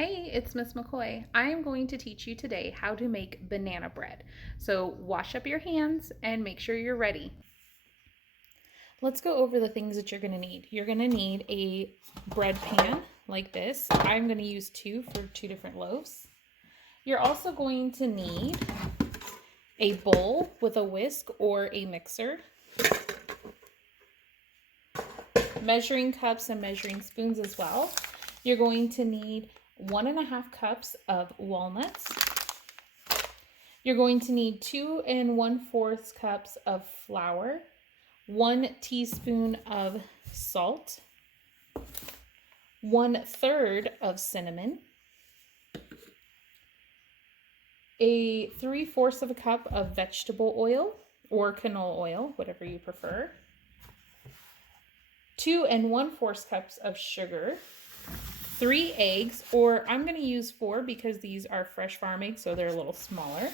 Hey, it's Miss McCoy. I am going to teach you today how to make banana bread. So wash up your hands and make sure you're ready. Let's go over the things that you're going to need. You're going to need a bread pan like this. I'm going to use two for two different loaves. You're also going to need a bowl with a whisk or a mixer, measuring cups and measuring spoons as well. You're going to need 1.5 cups of walnuts. You're going to need 2 1/4 cups of flour, 1 teaspoon of salt, 1/3 of cinnamon, a 3/4 of a cup of vegetable oil or canola oil, whatever you prefer, 2 1/4 cups of sugar, 3 eggs, or I'm going to use 4 because these are fresh farm eggs, so they're a little smaller.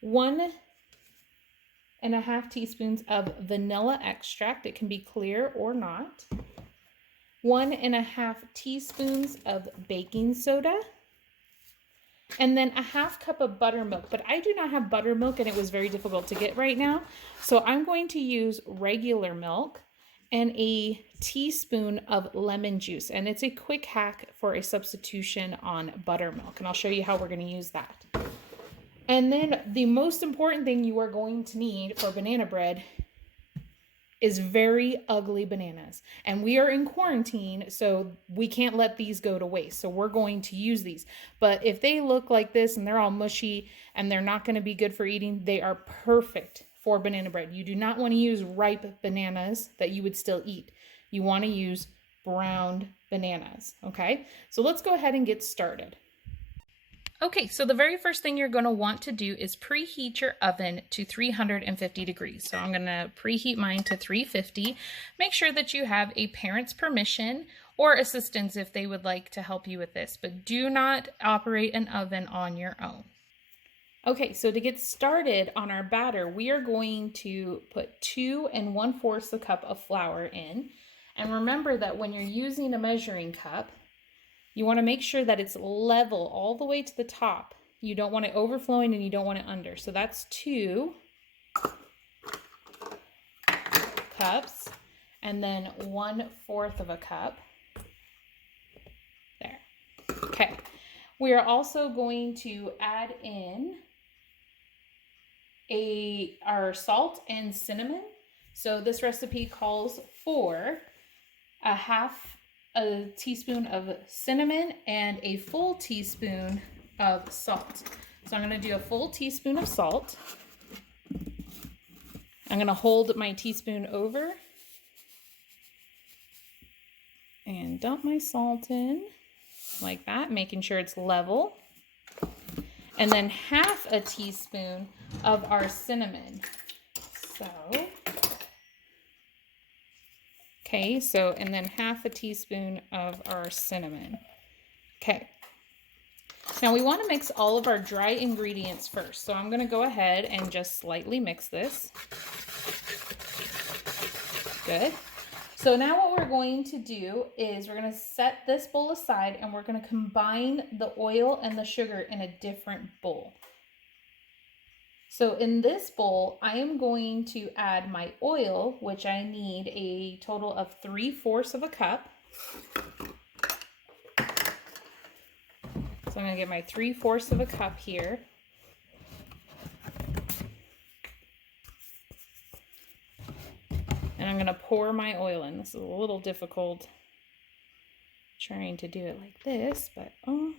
1.5 teaspoons of vanilla extract. It can be clear or not. 1.5 teaspoons of baking soda. And then a 1/2 cup of buttermilk. But I do not have buttermilk and it was very difficult to get right now. So I'm going to use regular milk and a teaspoon of lemon juice. And it's a quick hack for a substitution on buttermilk. And I'll show you how we're going to use that. And then the most important thing you are going to need for banana bread is very ugly bananas. And we are in quarantine, so we can't let these go to waste. So we're going to use these. But if they look like this and they're all mushy and they're not going to be good for eating, they are perfect for banana bread. You do not want to use ripe bananas that you would still eat. You want to use browned bananas, okay? So let's go ahead and get started. Okay, so the very first thing you're going to want to do is preheat your oven to 350 degrees. So I'm going to preheat mine to 350. Make sure that you have a parent's permission or assistance if they would like to help you with this, but do not operate an oven on your own. Okay, so to get started on our batter, we are going to put 2 1/4 cup of flour in. And remember that when you're using a measuring cup, you want to make sure that it's level all the way to the top. You don't want it overflowing and you don't want it under. So that's 2 cups and then 1/4 of a cup. There. Okay. We are also going to add in our salt and cinnamon. So this recipe calls for a 1/2 teaspoon of cinnamon and a full teaspoon of salt. So I'm going to do a full teaspoon of salt. I'm going to hold my teaspoon over and dump my salt in like that, making sure it's level. And then 1/2 teaspoon of our cinnamon. And then 1/2 teaspoon of our cinnamon. Okay. Now we want to mix all of our dry ingredients first. So I'm going to go ahead and just slightly mix this. Good. So now what we're going to do is we're going to set this bowl aside and we're going to combine the oil and the sugar in a different bowl. So in this bowl, I am going to add my oil, which I need a total of 3/4 of a cup. So I'm going to get my 3/4 of a cup here. And I'm going to pour my oil in. This is a little difficult trying to do it like this, but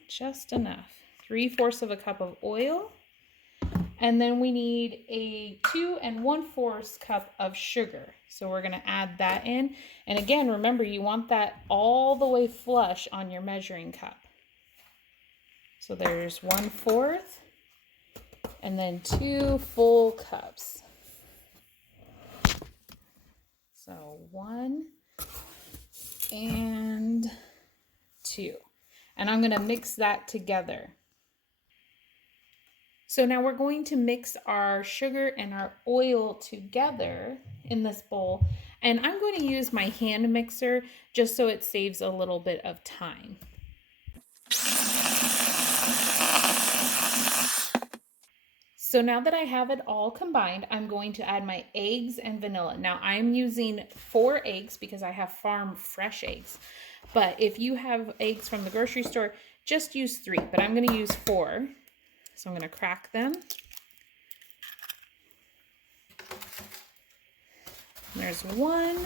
just enough. 3/4 of a cup of oil. And then we need a 2 1/4 cup of sugar. So we're going to add that in. And again, remember, you want that all the way flush on your measuring cup. So there's 1/4 and then 2 full cups. So 1 and 2. And I'm going to mix that together. So now we're going to mix our sugar and our oil together in this bowl. And I'm going to use my hand mixer just so it saves a little bit of time. So now that I have it all combined, I'm going to add my eggs and vanilla. Now I'm using 4 eggs because I have farm fresh eggs. But if you have eggs from the grocery store, just use 3, but I'm going to use 4. So I'm going to crack them. There's 1.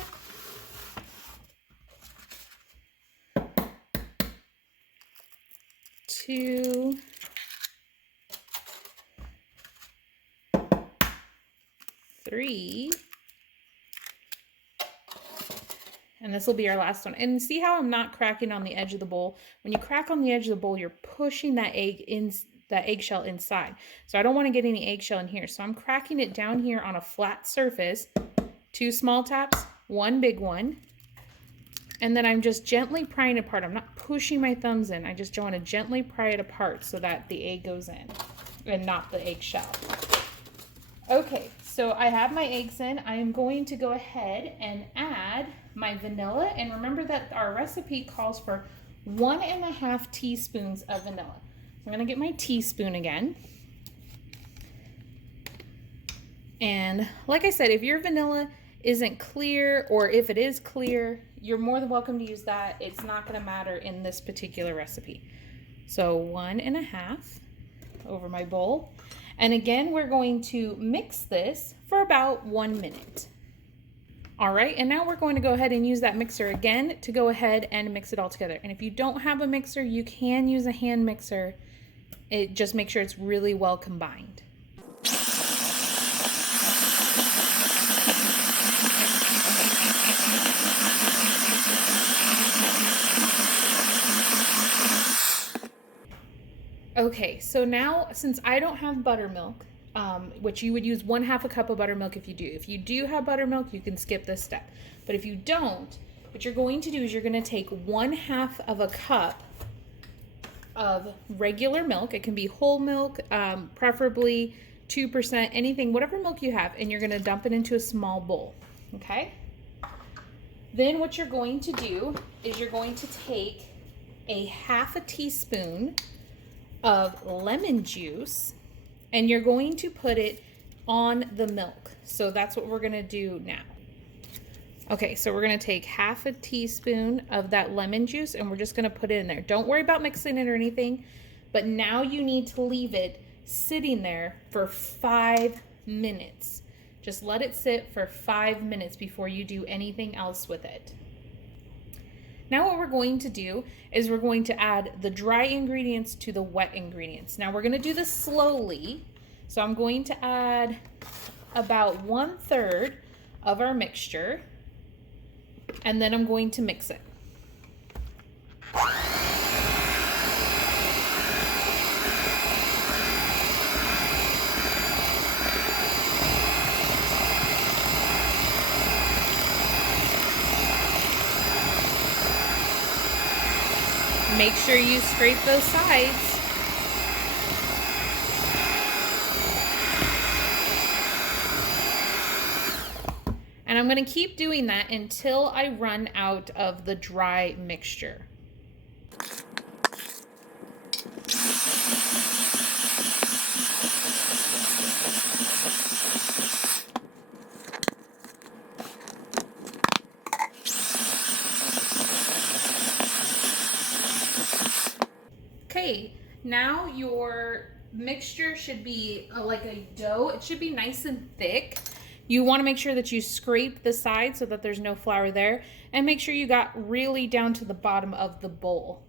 2. 3. And this will be our last one. And see how I'm not cracking on the edge of the bowl? When you crack on the edge of the bowl, you're pushing that eggshell inside. So I don't want to get any eggshell in here. So I'm cracking it down here on a flat surface. 2 small taps, 1 big one. And then I'm just gently prying it apart. I'm not pushing my thumbs in. I just want to gently pry it apart so that the egg goes in and not the eggshell. Okay, so I have my eggs in. I am going to go ahead and add my vanilla. And remember that our recipe calls for 1.5 teaspoons of vanilla. I'm going to get my teaspoon again. And like I said, if your vanilla isn't clear, or if it is clear, you're more than welcome to use that. It's not going to matter in this particular recipe. So 1.5 over my bowl. And again, we're going to mix this for about 1 minute. All right, and now we're going to go ahead and use that mixer again to go ahead and mix it all together. And if you don't have a mixer, you can use a hand mixer. Just make sure it's really well combined. Okay, so now since I don't have buttermilk, which you would use 1/2 cup of buttermilk if you do. If you do have buttermilk, you can skip this step. But if you don't, what you're going to do is you're going to take 1/2 cup of regular milk. It can be whole milk, preferably 2%, anything, whatever milk you have, and you're going to dump it into a small bowl, okay? Then what you're going to do is you're going to take 1/2 teaspoon of lemon juice and you're going to put it on the milk. So that's what we're going to do now. Okay, so we're going to take 1/2 teaspoon of that lemon juice and we're just going to put it in there. Don't worry about mixing it or anything, but now you need to leave it sitting there for 5 minutes. Just let it sit for 5 minutes before you do anything else with it. Now what we're going to do is we're going to add the dry ingredients to the wet ingredients. Now we're going to do this slowly. So I'm going to add about 1/3 of our mixture and then I'm going to mix it. Make sure you scrape those sides. And I'm going to keep doing that until I run out of the dry mixture. Okay, now your mixture should be like a dough. It should be nice and thick. You want to make sure that you scrape the side so that there's no flour there, and make sure you got really down to the bottom of the bowl.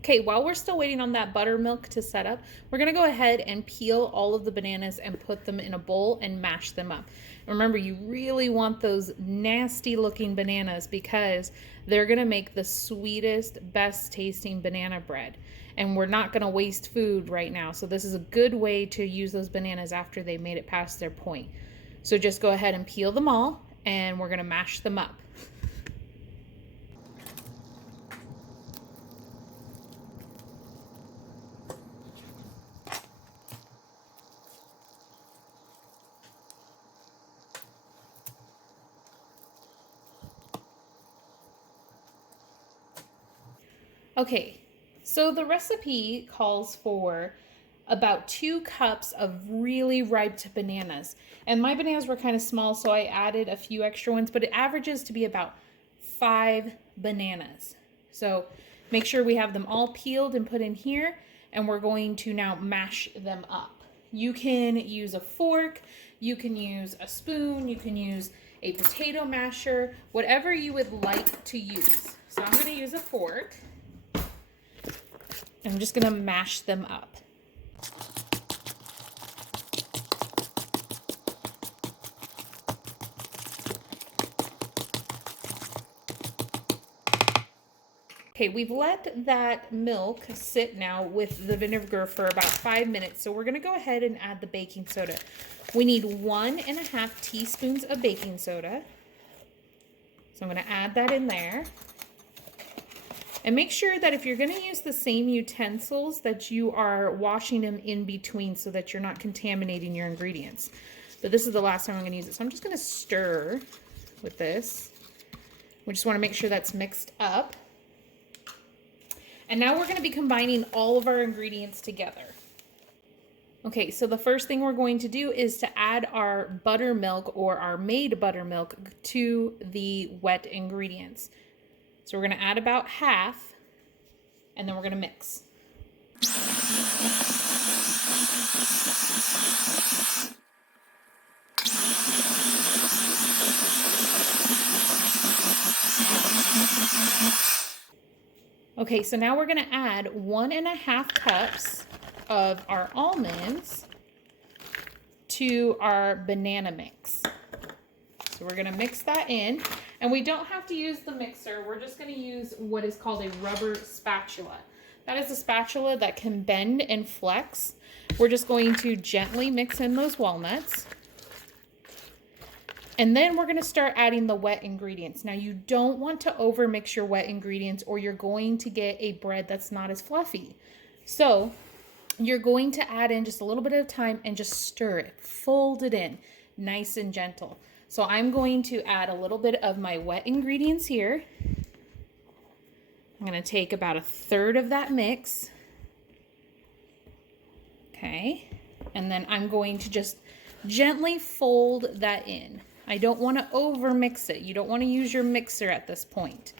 Okay, while we're still waiting on that buttermilk to set up, we're gonna go ahead and peel all of the bananas and put them in a bowl and mash them up. Remember, you really want those nasty looking bananas because they're gonna make the sweetest, best tasting banana bread. And we're not gonna waste food right now. So this is a good way to use those bananas after they made it past their point. So just go ahead and peel them all and we're gonna mash them up. Okay, so the recipe calls for about 2 cups of really ripe bananas. And my bananas were kind of small, so I added a few extra ones, but it averages to be about 5 bananas. So make sure we have them all peeled and put in here, and we're going to now mash them up. You can use a fork, you can use a spoon, you can use a potato masher, whatever you would like to use. So I'm going to use a fork. I'm just going to mash them up. Okay, we've let that milk sit now with the vinegar for about 5 minutes. So we're going to go ahead and add the baking soda. We need 1.5 teaspoons of baking soda. So I'm going to add that in there. And make sure that if you're going to use the same utensils, that you are washing them in between so that you're not contaminating your ingredients. But this is the last time I'm going to use it. So I'm just going to stir with this. We just want to make sure that's mixed up. And now we're going to be combining all of our ingredients together. Okay, so the first thing we're going to do is to add our buttermilk or our made buttermilk to the wet ingredients. So we're going to add about half, and then we're going to mix. Okay, so now we're going to add 1.5 cups of our almonds to our banana mix. So we're going to mix that in, and we don't have to use the mixer. We're just going to use what is called a rubber spatula. That is a spatula that can bend and flex. We're just going to gently mix in those walnuts. And then we're going to start adding the wet ingredients. Now you don't want to overmix your wet ingredients or you're going to get a bread that's not as fluffy. So you're going to add in just a little bit at a time and just stir it, fold it in, nice and gentle. So I'm going to add a little bit of my wet ingredients here. I'm going to take about 1/3 of that mix. Okay. And then I'm going to just gently fold that in. I don't want to over mix it. You don't want to use your mixer at this point.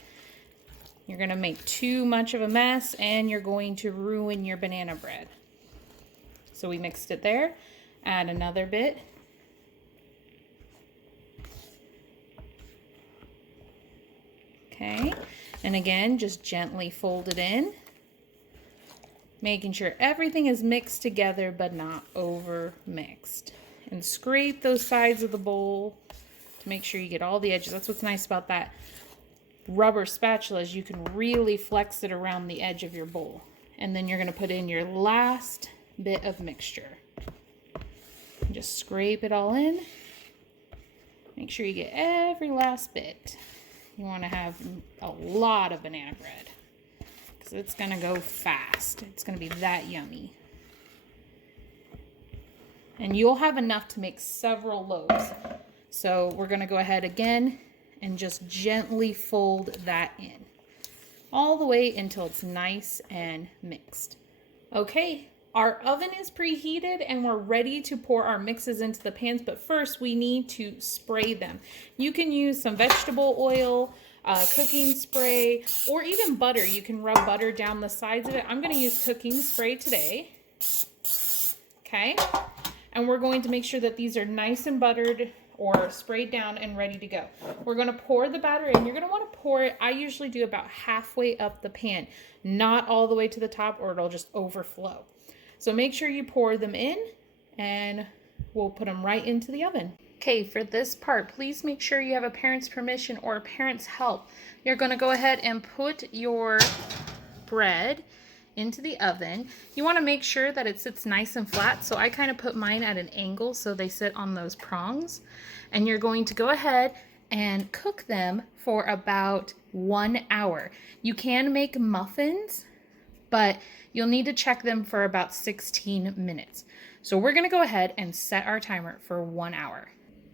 You're going to make too much of a mess and you're going to ruin your banana bread. So we mixed it there. Add another bit. Okay. And again, just gently fold it in. Making sure everything is mixed together but not over mixed. And scrape those sides of the bowl to make sure you get all the edges. That's what's nice about that rubber spatula, is you can really flex it around the edge of your bowl. And then you're going to put in your last bit of mixture. And just scrape it all in. Make sure you get every last bit. You want to have a lot of banana bread because it's going to go fast. It's going to be that yummy. And you'll have enough to make several loaves. So we're going to go ahead again and just gently fold that in all the way until it's nice and mixed. Okay, our oven is preheated and we're ready to pour our mixes into the pans, but first we need to spray them. You can use some vegetable oil, cooking spray, or even butter. You can rub butter down the sides of it. I'm going to use cooking spray today. Okay. And we're going to make sure that these are nice and buttered or sprayed down and ready to go. We're going to pour the batter in. You're going to want to pour it, I usually do about halfway up the pan, not all the way to the top or it'll just overflow. So make sure you pour them in and we'll put them right into the oven. Okay, for this part, please make sure you have a parent's permission or a parent's help. You're going to go ahead and put your bread into the oven. You want to make sure that it sits nice and flat. So I kind of put mine at an angle so they sit on those prongs. And you're going to go ahead and cook them for about 1 hour. You can make muffins, but you'll need to check them for about 16 minutes. So we're going to go ahead and set our timer for 1 hour.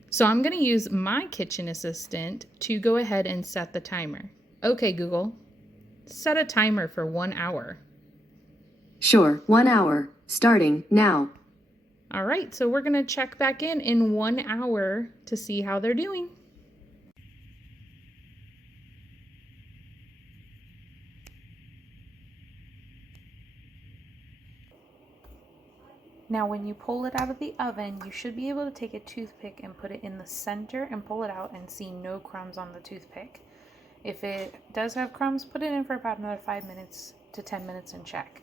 So I'm going to use my kitchen assistant to go ahead and set the timer. Okay, Google. set a timer for 1 hour. Sure, 1 hour, starting now. All right, so we're gonna check back in 1 hour to see how they're doing. Now when you pull it out of the oven, you should be able to take a toothpick and put it in the center and pull it out and see no crumbs on the toothpick. If it does have crumbs, put it in for about another 5 minutes to 10 minutes and check.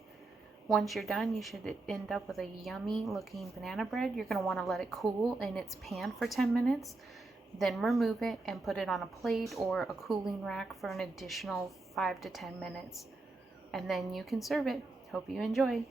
Once you're done, you should end up with a yummy looking banana bread. You're going to want to let it cool in its pan for 10 minutes, then remove it and put it on a plate or a cooling rack for an additional 5 to 10 minutes. And then you can serve it. Hope you enjoy.